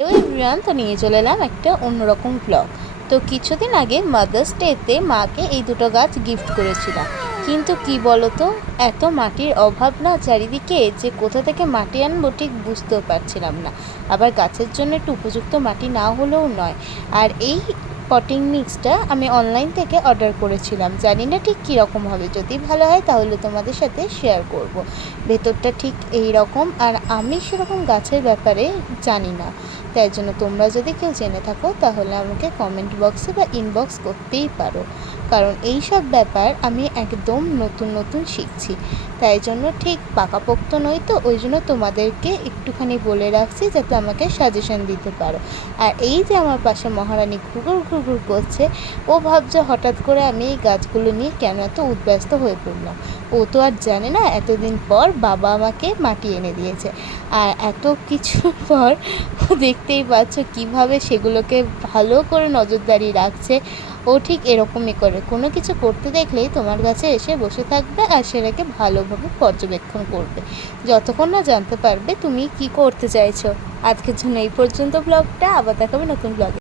Hello everyone, তো নিয়ে চলে এলাম একটা অন্যরকম ব্লগ। তো কিছুদিন আগে মাদার্স ডেতে মাকে এই দুটো গাছ গিফট করেছিলাম। কিন্তু কি বলতো, এত মাটির অভাব না চারিদিকে, যে কোথা থেকে মাটি আনবো ঠিক বুঝতেও পারছিলাম না। আবার গাছের জন্য একটু উপযুক্ত মাটি না হলেও নয়। আর এই পটিং মিক্সটা আমি অনলাইন থেকে অর্ডার করেছিলাম, জানি না ঠিক কীরকম হবে। যদি ভালো হয় তাহলে তোমাদের সাথে শেয়ার করব। ভেতরটা ঠিক এই রকম, আর আমি সেরকম গাছের ব্যাপারে জানি না। তাই জন্য তোমরা যদি কেউ জেনে থাকো তাহলে আমাকে কমেন্ট বক্সে বা ইনবক্স করতেই পারো, কারণ এই সব ব্যাপার আমি একদম নতুন নতুন শিখছি। তাই জন্য ঠিক পাকাপোক্ত নই, তো ওই জন্য তোমাদেরকে একটুখানি বলে রাখছি যাতে আমাকে সাজেশন দিতে পারো। আর এই যে আমার পাশে মহারানী ঘুরঘুর ঘুরঘুর করছে, ও ভাবছে হঠাৎ করে আমি এই গাছগুলো নিয়ে কেন এত উদ্ব্যস্ত হয়ে পড়লাম। ও তো আর জানে না এতদিন পর বাবা আমাকে মাটি এনে দিয়েছে। আর এত কিছুর পর দেখতেই পাচ্ছ কিভাবে সেগুলোকে ভালো করে নজরদারি রাখছে। ও ঠিক এরকমই করে, কোনো কিছু করতে দেখলেই তোমার কাছে এসে বসে থাকবে আর সেটাকে ভালোভাবে পর্যবেক্ষণ করবে, যতক্ষণ না জানতে পারবে তুমি কি করতে চাইছো। আজকের জন্য এই পর্যন্ত ব্লগটা, আবার দেখাবে নতুন ব্লগে।